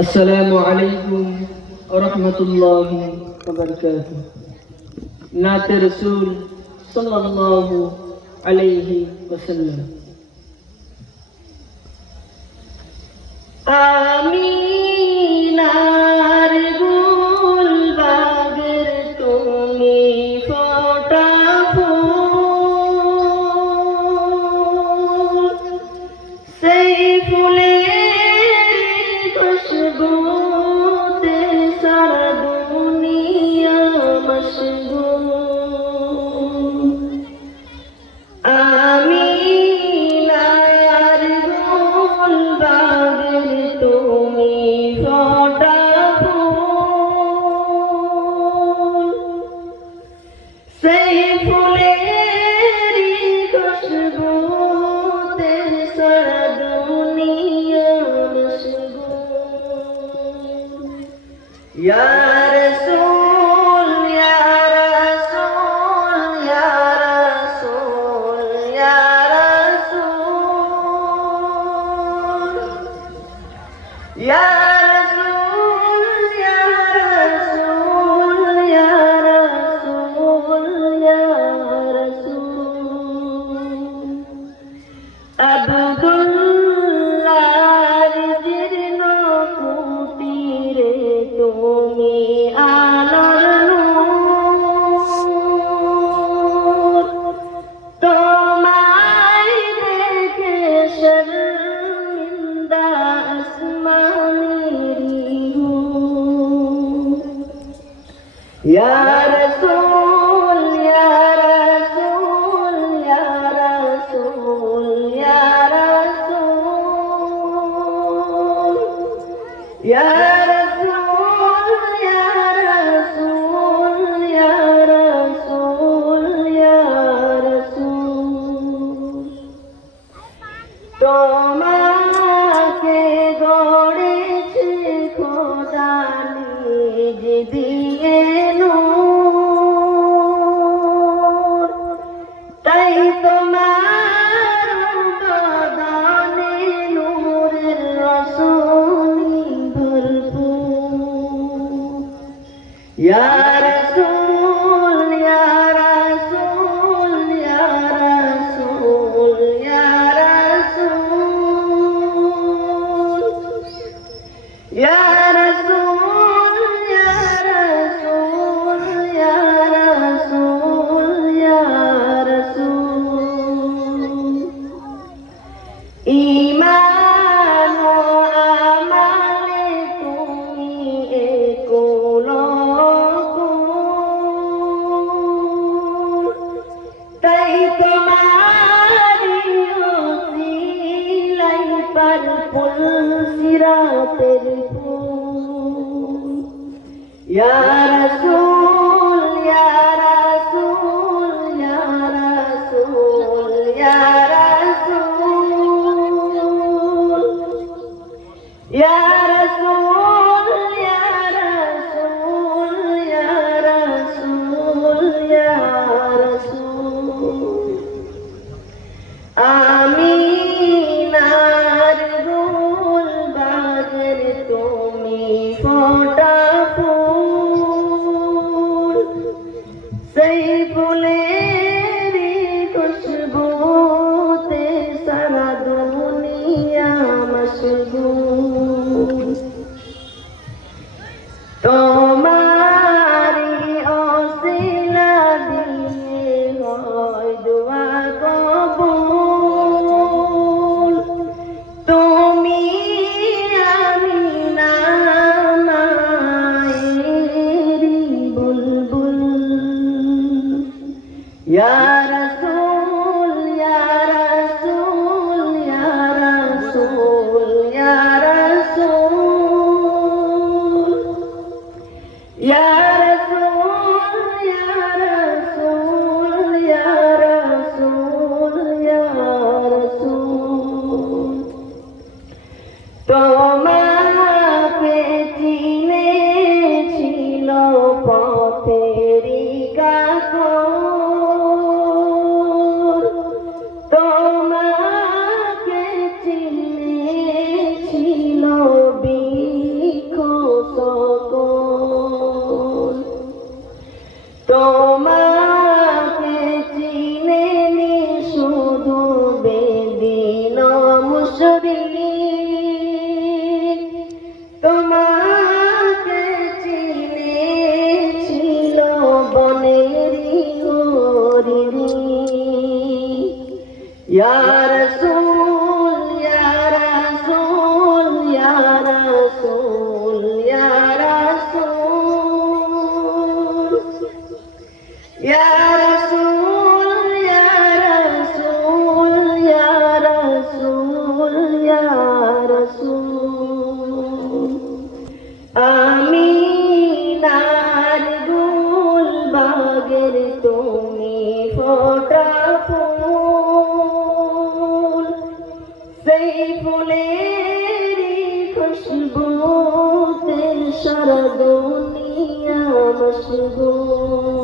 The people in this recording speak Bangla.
আসসালামু আলাইকুম ওয়া রাহমাতুল্লাহি ওয়া বারাকাতুহু। নাতে রাসূল সাল্লাল্লাহু আলাইহি ওয়াসাল্লাম। আমিনার গুলবাগের তুমি ফোটা ফুল, সেই ফুলের খুশবুতে সারা দুনিয়া মশগুল। আমিনার গুলবাগের তুমি ফোটা ফুল, সেই ফুলের খুশবুতে সারা দুনিয়া মশগুল। ইয়া রাসূল ইয়া রাসূল ইয়া রাসূল ইয়া রাসূল ইয়া রাসূল ইয়া রাসূল ইয়া রাসূল ইয়া রাসূল। আব্দুল্লাহর জীর্ণ কুটিরে তুমি আলোর নূর, তোমায় দেখে শর্মিন্দা আসমানেরই হুর। ইয়া রাসূল ইয়া রাসূল ইয়া রাসূল ইয়া রাসূল ইয়া রাসূল ইয়া রাসূল ইয়া রাসূল ইয়া রাসূল। তোমাকে গড়েছে খোদা নিজ দিয়ে নূর, তাই তোমার বদনে নূরের রসনি ভরপুর। ইয়া রাসূল ইয়া রাসূল ইয়া রাসূল ইয়া রাসূল ইয়া রাসূল ইয়া রাসূল ইয়া রাসূল ইয়া রাসূল। ঈমান ও আমালে তুমি একুল কুল, তাই তোমারি ওসিলাই পার ফুল সিরাতের ফুল। ইয়া রাসূল ইয়া রাসূল ইয়া রাসূল ইয়া রাসূল ইয়া রাসূল ইয়া রাসূল ইয়া রাসূল ইয়া রাসূল। আমিনার গুলবাগের তুমি ফোটা ফুল, সেই ফুলের খুশবুতে সারা দুনিয়া মশগুল। তোমারি ওসিলা দিয়ে হয় দোয়া কবুল। তুমি আমিনা মায়েরি বুলবুল। ইয়া রাসূল ইয়া রাসূল ইয়া রাসূল ইয়া রাসূল আমি নার গুল বাগের তুমি ফোটা ফুল সেই ফুলেরই খুশবুতে সারা দুনিয়া মশগুল